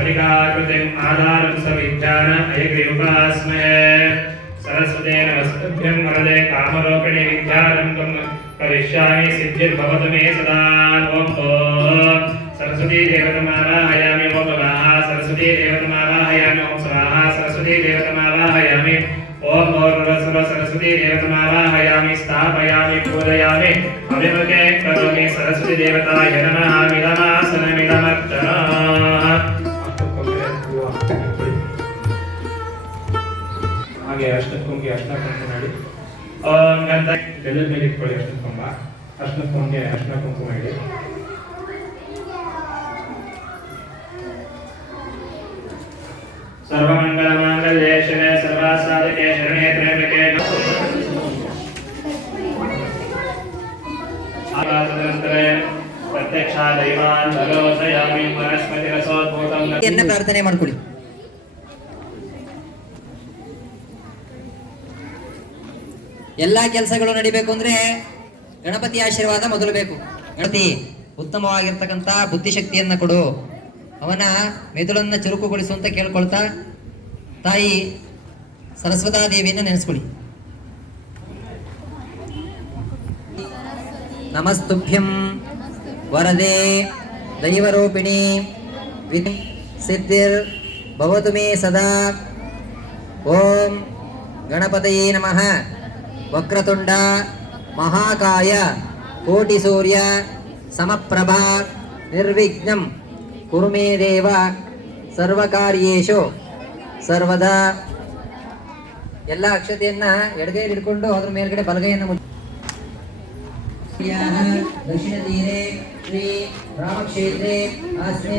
वक्रतुण्डाकृतिम् आधारं सविज्ञान अयग्रीवपास्महे सरस्वते नमस्तभ्यं वरदे कामरूपिणि विद्यारं त्वं करिष्यामि सिद्धिर्भवतु मे सदा ॐ ॐ सरस्वती देवतमावाहयामि ॐ स्वाहा सरस्वती देवतमावाहयामि ॐ स्वाहा सरस्वती देवतमावाहयामि ॐ भौर्भुवस्सुर सरस्वती देवतमावाहयामि स्थापयामि पूजयामि अभिमुखे करोमि सरस्वती देवताय नमः ಹಾಗೆ ಅಷ್ಟಕ್ಕೊಂಗೆ ಅರ್ಶನ ಕುಂಕುಮ ಮಾಡಿ ಓಂ ಗಂಧ ಬೆಲ್ಲದ ಮೇಲೆ ಇಟ್ಕೊಳ್ಳಿ ಅರ್ಶನ ಕೊಂಬ ಅರ್ಶನ ಕೊಂಬೆ ಅರ್ಶನ ಕುಂಕುಮ ಇಡಿ ಸರ್ವಮಂಗಲಮಾಂಗಲ್ಯೇ ಶಿವೆ ಸರ್ವಾಸಾಧಕೆ ಶರಣೆ ತ್ರ್ಯಂಬಕೆ ಆಗಾತದಂತರೆ ಪ್ರತ್ಯಕ್ಷ ದೈವಾನ್ ತಲೋಸಯಾಮಿ ವನಸ್ಪತಿ ರಸೋದ್ಭೂತಂ ಎನ್ನ ಪ್ರಾರ್ಥನೆ ಮಾಡ್ಕೊಳ್ಳಿ ಎಲ್ಲಾ ಕೆಲಸಗಳು ನಡಿಬೇಕು ಅಂದ್ರೆ ಗಣಪತಿ ಆಶೀರ್ವಾದ ಮೊದಲು ಬೇಕು. ಗಣಪತಿ, ಉತ್ತಮವಾಗಿರ್ತಕ್ಕಂಥ ಬುದ್ಧಿಶಕ್ತಿಯನ್ನ ಕೊಡು. ಅವನ ಮೆದುಳನ್ನ ಚುರುಕುಗೊಳಿಸು ಅಂತ ಕೇಳ್ಕೊಳ್ತಾ ತಾಯಿ ಸರಸ್ವತಾ ದೇವಿಯನ್ನು ನೆನೆಸ್ಕೊಳ್ಳಿ. ನಮಸ್ತುಭ್ಯಂ. ವರದೆ. ದೈವರೂಪಿಣಿ. ವಿಧಿ ಸಿದ್ಧಿರ್ ಭವತು ಮೇ ಸದಾ. ಓಂ. ಗಣಪತಯೇ ನಮಃ. ವಕ್ರತುಂಡ ಮಹಾಕಾಯ ಕೋಟಿ ಸೂರ್ಯ ಸಮಪ್ರಭಾ ನಿರ್ವಿಘ್ನಂ ಕುರು ಮೇ ದೇವ ಸರ್ವಕಾರ್ಯೇಶು ಸರ್ವದಾ ಎಲ್ಲ ಅಕ್ಷತೆಯನ್ನ ಎಡಗೈಯಲ್ಲಿ ಹಿಡ್ಕೊಂಡು ಅದ್ರ ಮೇಲ್ಗಡೆ ಬಲಗೈಯನ್ನು ಮುಚ್ಚಿ ದಕ್ಷಿಣ ತೀರೆ ಶ್ರೀ ರಾಮಕ್ಷೇತ್ರೆ ಆಸ್ಮೇ